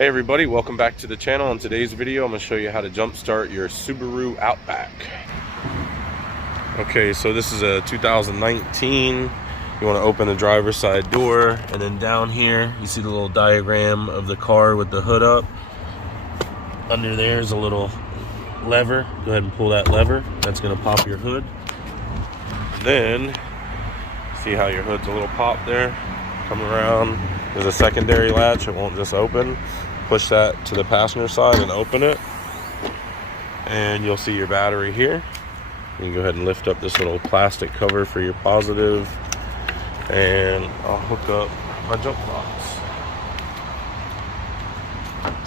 Hey everybody, welcome back to the channel. In today's video, I'm going to show you how to jump start your Subaru Outback. Okay, so this is a 2019. You want to open the driver's side door, and then down here, you see the little diagram of the car with the hood up. Under there is a little lever. Go ahead and pull that lever. That's going to pop your hood. Then, see how your hood's a little pop there? Come around. There's a secondary latch. It won't just open. Push that to the passenger side and open it, and you'll see your battery here. You can go ahead and lift up this little plastic cover for your positive, and I'll hook up my jump box.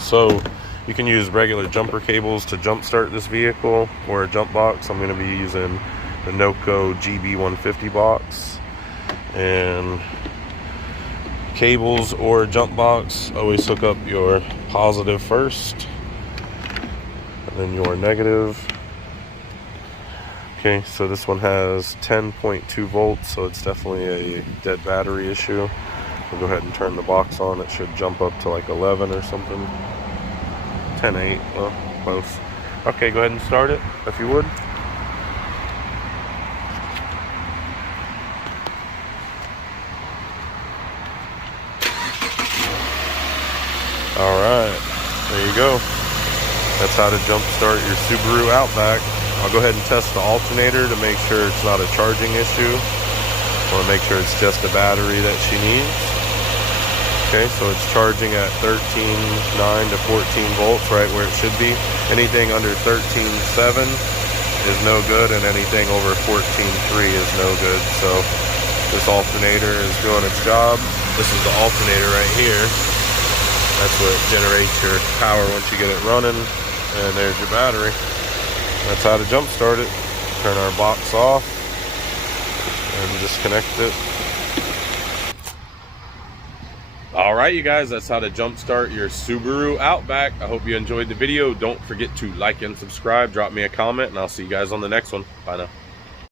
So you can use regular jumper cables to jump start this vehicle, or a jump box. I'm going to be using the Noco GB150 box. And cables or jump box, always hook up your positive first and then your negative. Okay, so this one has 10.2 volts, so it's definitely a dead battery issue. We'll go ahead and turn the box on. It should jump up to like 11 or something. 10.8, well, close. Okay, go ahead and start it if you would. Alright, there you go. That's how to jump start your Subaru Outback. I'll go ahead and test the alternator to make sure it's not a charging issue. I want to make sure it's just a battery that she needs. Okay, so it's charging at 13.9 to 14 volts, right where it should be. Anything under 13.7 is no good, and anything over 14.3 is no good. So this alternator is doing its job. This is the alternator right here. That's what generates your power once you get it running. And there's your battery. That's how to jump start it. Turn our box off and disconnect it. Alright, you guys, that's how to jump start your Subaru Outback. I hope you enjoyed the video. Don't forget to like and subscribe. Drop me a comment, and I'll see you guys on the next one. Bye now.